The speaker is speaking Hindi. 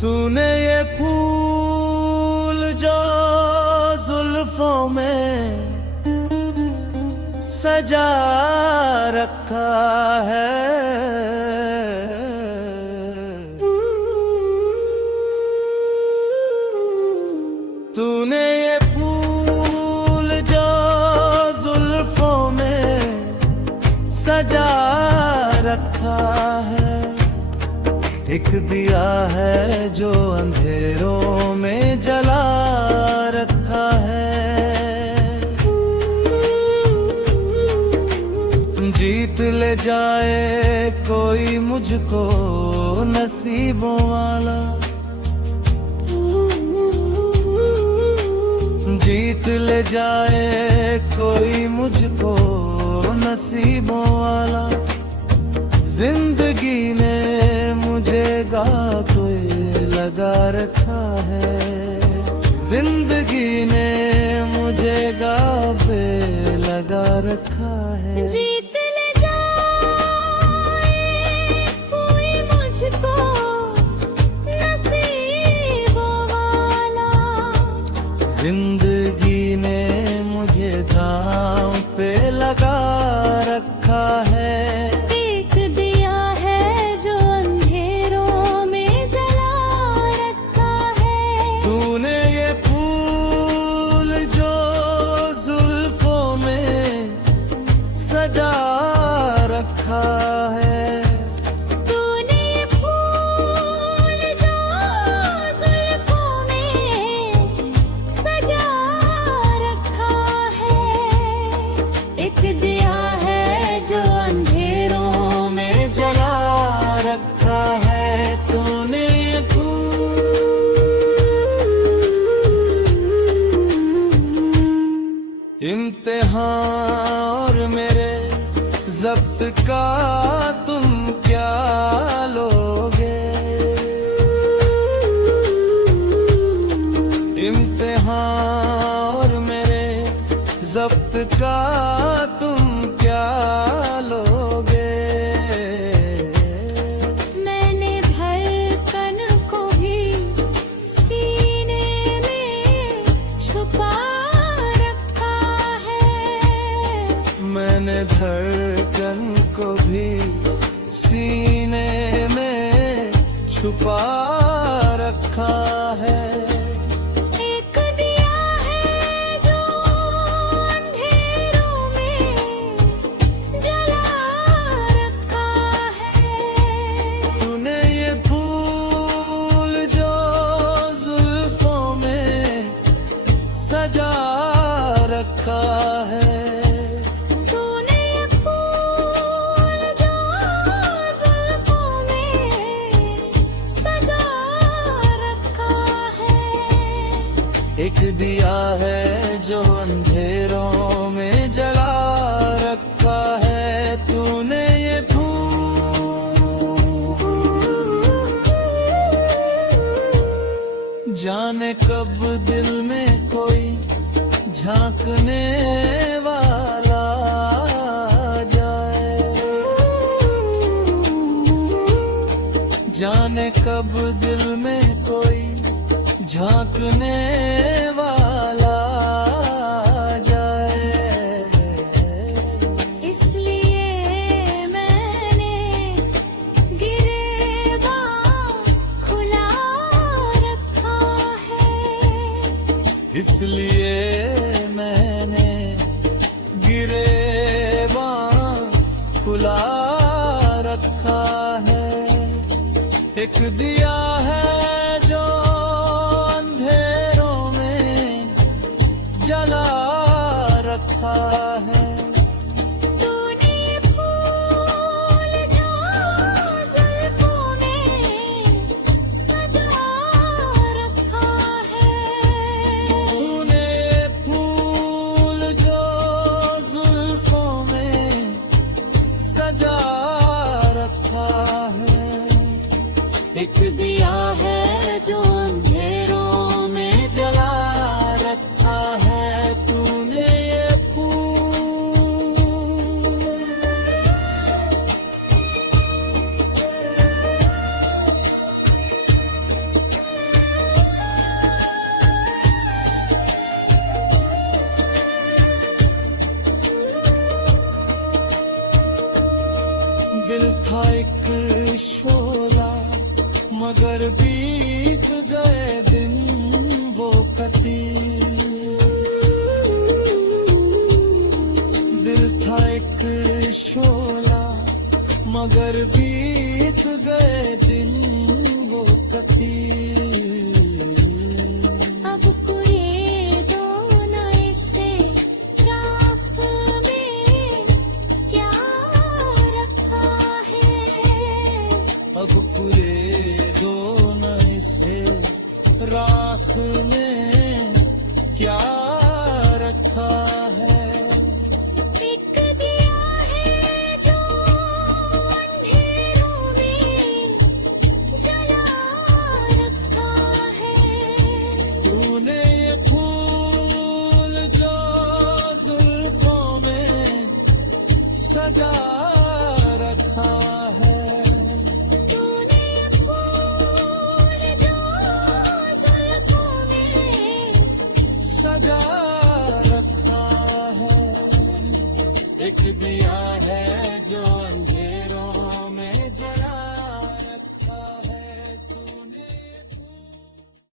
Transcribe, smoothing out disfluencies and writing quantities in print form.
तूने ये फूल जो जुल्फों में सजा रखा है, तूने ये फूल जो जुल्फों में सजा रखा है, एक दिया है जो अंधेरों में जला रखा है। जीत ले जाए कोई मुझको नसीबों वाला, जीत ले जाए कोई मुझको नसीबों वाला। जिंदगी ने मुझे गा कोई लगा रखा है, जिंदगी ने मुझे गा पे लगा रखा है। जीत ले जाए कोई मुझको नसीबों वाला, जिंदगी ने मुझे दांव पे लगा रखा है। एक दिया है जो अंधेरों में जला रखा है, तूने ये फूल जो जुल्फों में सजा रखा है, तूने ये फूल जो जुल्फों में सजा रखा है, एक दिया है जो अंधेरों में जला रखा है। तूने ये फूल इम्तिहान और मेरे ज़ब्त का तुम क्या लोगे, इम्तिहान और मेरे ज़ब्त का तुम क्या लोगे। मैंने धड़कन को भी सीने में छुपा रखा है, मैंने धड़कन को भी सीने में छुपा रखा है। एक दिया है जो अंधेरों में जला रखा है, तूने ये फूल जो जुल्फों में सजा रखा है, तूने ये फूल जो जुल्फों में सजा रखा है, एक दिया है जो अंधेरों में जला रखा है। तूने ये फूल जाने कब दिल में कोई झांकने वाला आ जाए, जाने कब दिल में कोई झांकने वाला आ जाए। इसलिए मैंने गिरेबान खुला रखा है, इसलिए मैंने गिरेबान खुला रखा है। एक दिया है जो अंधेरों में जला रखा है, तूने ये फूल जो जुल्फों में सजा रखा है, तूने फूल जो जुल्फों में सजा रखा है। एक दिया है जो अंधेरों में जला रखा है, तूने ये फूल गए दिन वो कती दिल था एक शोला मगर बीत गए दिन वो कती अब कोई दो न इसे राख में क्या रखा है अब पूरे दो न इसे राख में क्या रखा